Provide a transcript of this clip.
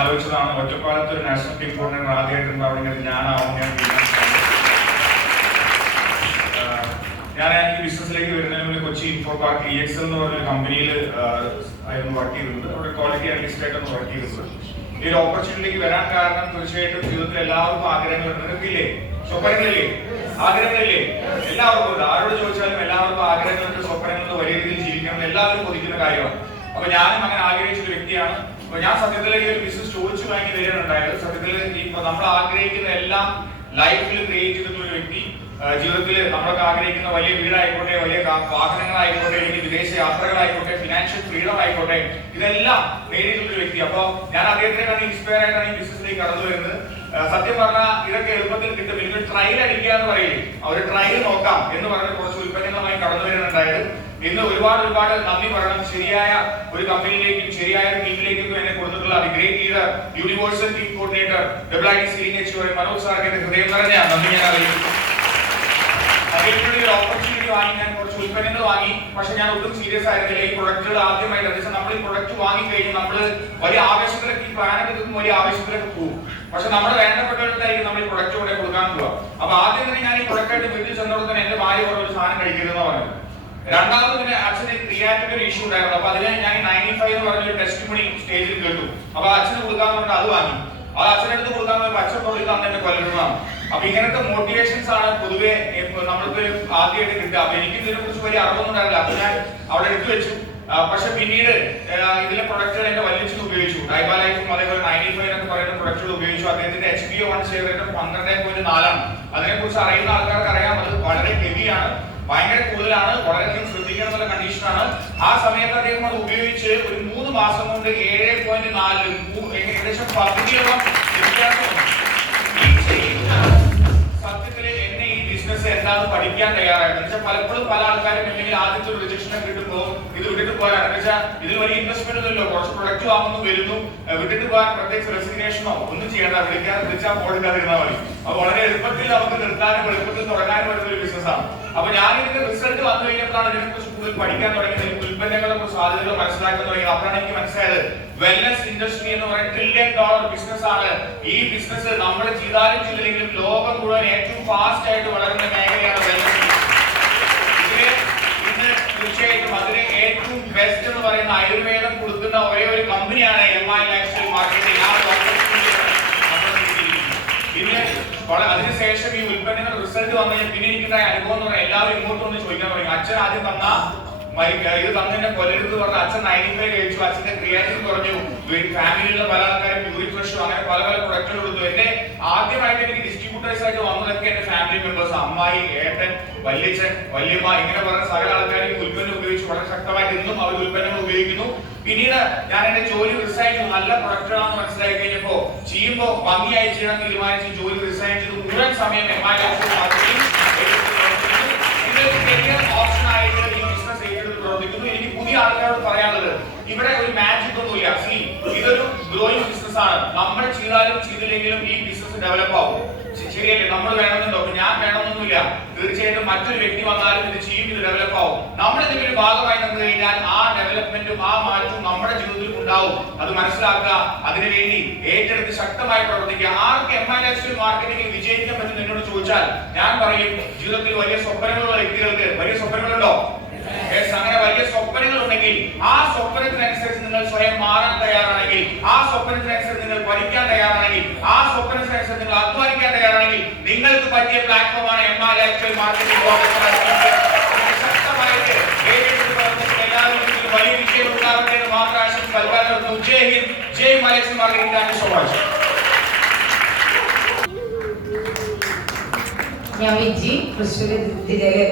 ആലോചിച്ചതാണ്. ഒറ്റപ്പാലത്ത് ഒരു national team tournament ആദ്യമായിട്ടുണ്ട്. അവിടെ ഞാനാവും ഞാൻ ഈ ബിസിനസ്സിലേക്ക് വരുന്നതിന് മുന്നേ കൊച്ചി ഇൻഫോ പാർക്ക് EXL എന്ന് പറഞ്ഞ കമ്പനിയിൽ ആയിരുന്നു വർക്ക് ചെയ്തിരുന്നത്. അവിടെ ക്വാളിറ്റി അനലിസ്റ്റ് ആയിട്ടൊന്ന് വർക്ക് ചെയ്തിരുന്നത്. ഈ ഒരു ഓപ്പർച്യൂണിറ്റിക്ക് വരാൻ കാരണം തീർച്ചയായിട്ടും ജീവിതത്തിൽ എല്ലാവർക്കും ആഗ്രഹങ്ങളുണ്ട്. ഇല്ലേ? സ്വപ്നങ്ങളില്ലേ? ആഗ്രഹങ്ങളില്ലേ? എല്ലാവർക്കും ഉണ്ട്. ആരോട് ചോദിച്ചാലും എല്ലാവർക്കും ആഗ്രഹങ്ങളുണ്ട്. സ്വപ്നങ്ങൾ വലിയ രീതിയിൽ ജീവിക്കണം എല്ലാവരും കൊതിക്കുന്ന കാര്യമാണ്. അപ്പൊ ഞാനും അങ്ങനെ ആഗ്രഹിച്ച ഒരു വ്യക്തിയാണ്. അപ്പൊ ഞാൻ സത്യത്തിൽ ഈ ഒരു ബിസിനസ് ചോദിച്ചു വാങ്ങി വരികയാണുണ്ടായത്. സത്യത്തിൽ ഇപ്പൊ നമ്മൾ ആഗ്രഹിക്കുന്ന എല്ലാം ലൈഫിൽ ക്രിയേറ്റ് ചെയ്തിട്ടുള്ള ഒരു വ്യക്തി, ജീവിതത്തിൽ നമ്മളൊക്കെ ആഗ്രഹിക്കുന്ന വലിയ വീടായിക്കോട്ടെ, വലിയ വാഹനങ്ങളായിക്കോട്ടെ, അല്ലെങ്കിൽ വിദേശ യാത്രകളായിക്കോട്ടെ, ഫിനാൻഷ്യൽ ഫ്രീഡം ആയിക്കോട്ടെ, ഇതെല്ലാം നേടിയിട്ടുള്ള ഒരു വ്യക്തി. അപ്പൊ ഞാൻ അദ്ദേഹത്തെ കണ്ട് ഇൻസ്പയർ ആയിട്ടാണ് ഈ ബിസിനസ്സിലേക്ക് കടന്നു വരുന്നത്. സത്യം പറഞ്ഞാൽ ഇതൊക്കെ എളുപ്പത്തിൽ കിട്ടും. എനിക്ക് ട്രയൽ അടിക്കുക എന്ന് പറയില്ലേ, ഒരു ട്രയൽ നോക്കാം എന്ന് പറഞ്ഞ് കുറച്ച് ഉൽപ്പന്നങ്ങളുമായി കടന്നു വരുന്നുണ്ടായത്. ഇന്ന് ഒരുപാട് നന്ദി പറയണം ശരിയായ ഒരു കമ്പനിയിലേക്കും ശരിയായ ഒരു ടീമിലേക്കും എന്നെ കൊടുത്തിട്ടുള്ള great leader, universal team coordinator, Manoj സാറിന്റെ ഹൃദയം നിറഞ്ഞ നന്ദി ഞാൻ അറിയിക്കുന്നു. അതിലൂടെ ഒരു ഓപ്പർച്യൂണിറ്റി വാങ്ങി ഞാൻ കുറച്ച് ഉൽപ്പന്നങ്ങൾ വാങ്ങി. പക്ഷെ ഞാൻ ഒട്ടും സീരിയസ് ആയിരുന്നില്ല. ഈ പ്രൊഡക്റ്റുകൾ ആദ്യമായിട്ട് അതായത് നമ്മൾ ഈ പ്രൊഡക്റ്റ് വാങ്ങി കഴിഞ്ഞ് നമ്മൾ വലിയ ആവേശത്തിലൊക്കെ ഈ പ്ലാനൊക്കെ കിട്ടും, വലിയ ആവേശത്തിലൊക്കെ പോകും. പക്ഷെ നമ്മൾ വേണ്ടപ്പെട്ടവരുണ്ടായിരിക്കും നമ്മൾ ഈ പ്രൊഡക്റ്റ് കൂടെ കൊടുക്കാൻ പോവുക. അപ്പൊ ആദ്യം തന്നെ ഞാൻ ഈ പ്രൊഡക്റ്റ് ആയിട്ട് വീട്ടിൽ ചെന്നോട് തന്നെ എന്റെ ഭാര്യ ഒരു സാധനം കഴിക്കരുതെന്ന് പറഞ്ഞു. രണ്ടാമത് പിന്നെ അച്ഛന് ക്രിയാറ്റിന്റെ ഒരു ഇഷ്യൂ ഉണ്ടായിരുന്നു. അപ്പൊ അതിന് ഞാൻ 95 എന്ന് പറഞ്ഞൊരു ടെസ്റ്റിമണി സ്റ്റേജിൽ കേട്ടു. അപ്പൊ അച്ഛന് കൊടുക്കാൻ പറഞ്ഞിട്ട് അത് വാങ്ങി. അത് അച്ഛനടുത്ത് കൊടുക്കാൻ പറഞ്ഞ അച്ഛൻ തൊഴിൽ തന്നെ എന്നെ കൊല്ലുന്നതാണ്. അപ്പൊ ഇങ്ങനത്തെ മോട്ടിവേഷൻസ് ആണ് പൊതുവെ നമ്മൾക്ക് ആദ്യമായിട്ട് കിട്ടുക. അപ്പൊ എനിക്ക് ഇതിനെ കുറിച്ച് വലിയ അറിവൊന്നും ഉണ്ടാവില്ല. അപ്പൊ ഞാൻ അവിടെ എടുത്തു വെച്ചു. പക്ഷെ പിന്നീട് ഇതിലെ പ്രൊഡക്റ്റുകൾ എന്റെ വലിയ ഉപയോഗിച്ചു. ഡൈബാലൈഫും അതേപോലെ 95 എന്നൊക്കെ പറയുന്ന പ്രൊഡക്റ്റുകൾ ഉപയോഗിച്ചു. അദ്ദേഹത്തിന്റെ HbA1c റേറ്റ് 12.4 ആണ്. അതിനെ കുറിച്ച് അറിയുന്ന ആൾക്കാർക്ക് അറിയാം, അത് വളരെ ഹെവിയാണ്, ഭയങ്കര കൂടുതലാണ്, വളരെയധികം ശ്രദ്ധിക്കണം എന്നുള്ള കണ്ടീഷനാണ്. ആ സമയത്ത് അദ്ദേഹം അത് ഉപയോഗിച്ച് ഒരു 3 മാസം കൊണ്ട് 7.4 ഏകദേശം 10 വ്യത്യാസം. സത്യത്തില് എന്നെ ഈ ബിസിനസ് എന്താണെന്ന് പഠിക്കാൻ തയ്യാറായിരുന്നു. വെച്ചാൽ പലപ്പോഴും പല ആൾക്കാരും അല്ലെങ്കിൽ ആദ്യത്തെ ഒരു റിജക്ഷൻ കിട്ടുമ്പോൾ ഇത് വിട്ടിട്ട് പോകാനാണ്. വെച്ചാൽ ഇതിൽ വലിയ ഇൻവെസ്റ്റ്മെന്റ് ഒന്നുമില്ലോ, കുറച്ച് പ്രൊഡക്റ്റ് വാങ്ങുന്നു, വരുന്നു, വിട്ടിട്ട് പോകാൻ പ്രത്യേകിച്ച് റെസിഗ്നേഷനോ ഒന്നും ചെയ്യേണ്ട, വിളിച്ചാൽ പോകാതിരുന്നാൽ മതി. അപ്പൊ വളരെ എളുപ്പത്തിൽ നമുക്ക് നിർത്താനും എളുപ്പത്തിൽ തുടങ്ങാനും പറ്റുന്ന ഒരു ബിസിനസ്സാണ്. അപ്പൊ ഞാൻ ഇതിന്റെ റിസൾട്ട് വന്നു കഴിഞ്ഞപ്പോഴാണ് ഇതിനെക്കുറിച്ച് കൂടുതൽ പഠിക്കാൻ തുടങ്ങിയത്, ഉൽപ്പന്നങ്ങളെ കുറിച്ച് സാധ്യതകൾ മനസ്സിലാക്കാൻ തുടങ്ങിയത്. അപ്പോഴാണ് എനിക്ക് മനസ്സിലായത് വെൽനസ് ഇൻഡസ്ട്രി എന്ന് പറയുന്ന $1 ട്രില്യൺ ബിസിനസ് ആണ്. ഈ ബിസിനസ് നമ്മൾ ചെയ്താലും ചെയ്തില്ലെങ്കിലും ലോകം മുഴുവൻ ഏറ്റവും ഫാസ്റ്റ് ആയിട്ട് വളരുന്ന മേഖലയാണ് വെൽനസ്. ഇന്ന് തീർച്ചയായിട്ടും അതിന് ഏറ്റവും ബെസ്റ്റ് എന്ന് പറയുന്ന ആയുർവേദം കൊടുക്കുന്ന ഒരേ ഒരു കമ്പനിയാണ് MI ലൈഫ്സ്റ്റൈൽ മാർക്കറ്റിംഗ്. പിന്നെ അതിനുശേഷം ഈ ഉൽപ്പന്നങ്ങൾ റിസൾട്ട് വന്നു കഴിഞ്ഞാൽ പിന്നെ എനിക്കുണ്ടായ അനുഭവം എന്ന് പറഞ്ഞാൽ എല്ലാവരും ഇങ്ങോട്ട് വന്ന് ചോദിക്കാൻ തുടങ്ങി. അച്ഛൻ ആദ്യം തന്ന ഇത് തന്നെ കൊല്ലരുത് പറഞ്ഞ അച്ഛൻ 95 കഴിച്ചു, അച്ഛന്റെ ക്രിയാറ്റിൻ കുറഞ്ഞു, ഫാമിലിയിലുള്ള പല ആൾക്കാരും യൂറിക് പ്രഷർ, അങ്ങനെ പല പ്രൊഡക്റ്റുകൾ കൊടുത്തു. എന്റെ ആദ്യമായിട്ട് എനിക്ക് ഡിസ്ട്രിബ്യൂട്ടേഴ്സ് ആയിട്ട് വന്നതൊക്കെ എന്റെ ഫാമിലി മെമ്പേഴ്സ്, അമ്മായി, ഏട്ടൻ, വല്യച്ഛൻ, വല്യമ്മ, ഇങ്ങനെ പറഞ്ഞ സകല ആൾക്കാരും ഉൽപ്പന്നം ഉപയോഗിച്ച് വളരെ ശക്തമായിട്ട് ഇന്നും അവർ ഉൽപ്പന്നങ്ങൾ ഉപയോഗിക്കുന്നു. പിന്നീട് ഞാൻ എന്റെ ജോലി റിസൈൻ ചെയ്തു. നല്ല പ്രൊഡക്റ്റുകളാണെന്ന് മനസ്സിലാക്കി കഴിഞ്ഞപ്പോ ചെയ്യുമ്പോൾ ഭംഗിയായി ചെയ്യാൻ തീരുമാനിച്ച് ജോലി റിസൈൻ ചെയ്തു. മുഴുവൻ സമയം MI ലൈഫ്സ്റ്റൈൽ മാർക്കറ്റിംഗ് ഓപ്ഷൻ ആയിട്ട് ഈ ബിസിനസ് ഏറ്റെടുത്ത് പ്രവർത്തിക്കുന്നു. എനിക്ക് പുതിയ ആൾക്കാരോട് പറയാനുള്ളത്, ഇവിടെ ഒരു മാജിക് ഒന്നുമില്ല. ഇതൊരു ഗ്രോയിങ് ബിസിനസ് ആണ്. നമ്മൾ ചെയ്താലും ചെയ്തില്ലെങ്കിലും ഈ ബിസിനസ് ഡെവലപ്പ് ആവും. ശരിയല്ലേ? നമ്മൾ വേണമെന്നുണ്ടോ? ഞാൻ വേണമെന്നൊന്നുമില്ല. തീർച്ചയായിട്ടും മറ്റൊരു വ്യക്തി വന്നാലും ഇത് ചെയ്യും, ഇത് ഡെവലപ്പ് ആവും. നമ്മൾ ഇതിന്റെ ഒരു ഭാഗമായി നിന്ന് കഴിഞ്ഞാൽ ആ ഡെവലപ്മെന്റും ആ മാറ്റവും നമ്മുടെ ജീവിതത്തിൽ ഉണ്ടാവും. അത് മനസ്സിലാക്കുക, അതിനുവേണ്ടി ഏറ്റെടുത്ത് ശക്തമായി പ്രവർത്തിക്കുക. ആർക്ക് MI ലൈഫ്സ്റ്റൈൽ മാർക്കറ്റിംഗിൽ വിജയിക്കാൻ പറ്റും എന്നോട് ചോദിച്ചാൽ ഞാൻ പറയും, ജീവിതത്തിൽ വലിയ സ്വപ്നങ്ങളുള്ള വ്യക്തികൾക്ക്. വലിയ സ്വപ്നങ്ങളുണ്ടോ? അങ്ങനെ വലിയ സ്വപ്നങ്ങൾ ഉണ്ടെങ്കിൽ ആ സ്വപ്നത്തിനനുസരിച്ച് നിങ്ങൾ സ്വയം മാറാൻ തയ്യാറാണെങ്കിൽ, ആ സ്വപ്നത്തിനനുസരിച്ച് നിങ്ങൾ പഠിക്കാൻ തയ്യാറാണെങ്കിൽ, ആ സ്വപ്നത്തിനനുസരിച്ച് നിങ്ങൾ അധ്വാനിക്കാൻ തയ്യാറാണെങ്കിൽ നിങ്ങൾക്ക് പറ്റിയ പ്ലാറ്റ്ഫോമാണ് MI ലൈഫ്സ്റ്റൈൽ മാർക്കറ്റിംഗ്. ശക്തമായിട്ട് എല്ലാവരും വലിയ വിജയം ഉണ്ടാകട്ടെ എന്ന് മാത്രം ആശംസിച്ച് നൽകാൻ. ജയ് ഹിന്ദ്, ജയ് MI lifestyle marketing. Thank you so much. ഞാൻ വിജി, തൃശ്ശൂർ ജില്ലയിലെ